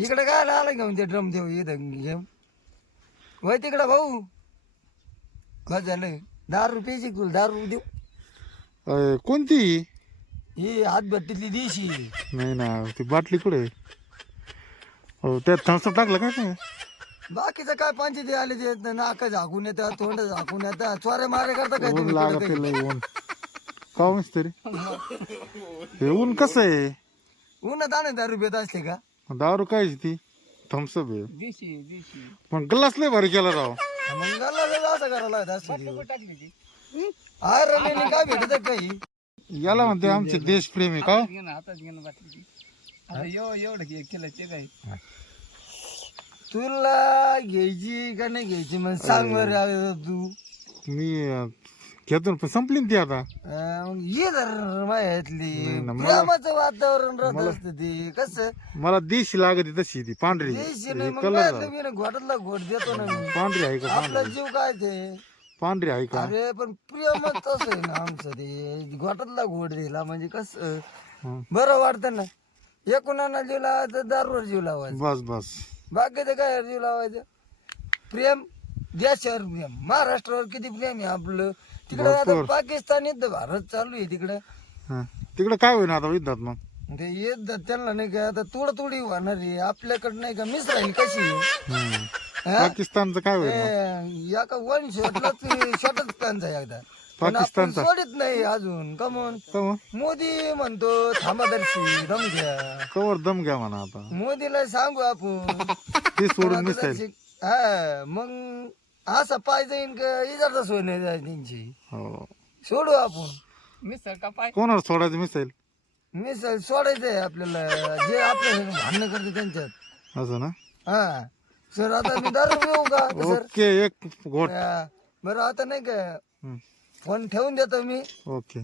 इकडे काय आला घेऊन ते ड्रम देऊ इथं घेऊन वय तिकडं भाऊ बस झालं 10 रुपयाची तुला 10 रुपये देऊ कोणती ही हात भट्टीतली दिशी नाही ना ती बाटली कुठे हो त्यात थम्सअप टाकलं काय काय बाकीचं काय पंचायती आले ते नाक झाकून येतात तोंड झाकून येतात चोऱ्या मारे करता काय ऊन तुम्ही लागत कुठं काही? लय ऊन का मिस्त्री हे ऊन कसं आहे उन्हात आणि 10 रुपयात असले का दारू काय ती थम्सअप आहे दिशी पण ग्लास लय भारी केला राव मग गाला असं करायला अरे काय भेटत काही याला म्हणते आमचे देशप्रेमी का हातात घेणं बाटली एवढं केलं ते काय तुला घ्यायची का नाही घ्यायची मग सांग बरं तू मी घेतो पण संपली ना ती आता मग ये जर मायातली नाही ना, प्रेमाचं वातावरण राहत असतं ते कसं मला देशी लागत तशी ती पांढरी देशी नाही मग कलर काय मी घोटातला घोट देतो ना मी पांढरी आहे का आपला जीव काय ते पांढरी आहे का अरे पण प्रेमच तसं आहे ना आमचं ते घोटातला घोट दिला म्हणजे कसं हं. बरं वाटतं ना एकुणाला जीव लावायचं दारूवर जीव लावायचं बस बस बाकीचं काय जीव लावायचं प्रेम देशावर प्रेम महाराष्ट्रावर किती प्रेम आहे आपलं तिकडे आता भरपूर. पाकिस्तान युद्ध भारत चालू आहे तिकडं हं. तिकडे काय होईना आता युद्धात मग ते युद्ध त्यांना नाही का आता तोडी होणार आहे आपल्याकडे नाही का मिस राहील कशी हं. हा? पाकिस्तानचं काय होईल मग? या का वन शॉटच त्यांचा एकदा पण आपण पाकिस्तानचा सोडित नाही अजून कमून का मग? मोदी म्हणतो थांबादर्शी दम घ्या कवर दम घ्या म्हणा आता मोदीला सांगू आपण ते सोडून मिसाईल हा मग असा पाय जाईन का इजारचा सोय नाही जाय त्यांची हो सोडू आपण मिसळ का पाय कोणाला सोडायचं मिसाईल मिसळ सोडायचंय आपल्याला जे आपल्या संग भांडणं करते त्यांच्यात असं ना हा सर आता मी दारू येऊ का सर ओके एक घोट बरं आता नाही का हं. फोन ठेवून देतो मी ओके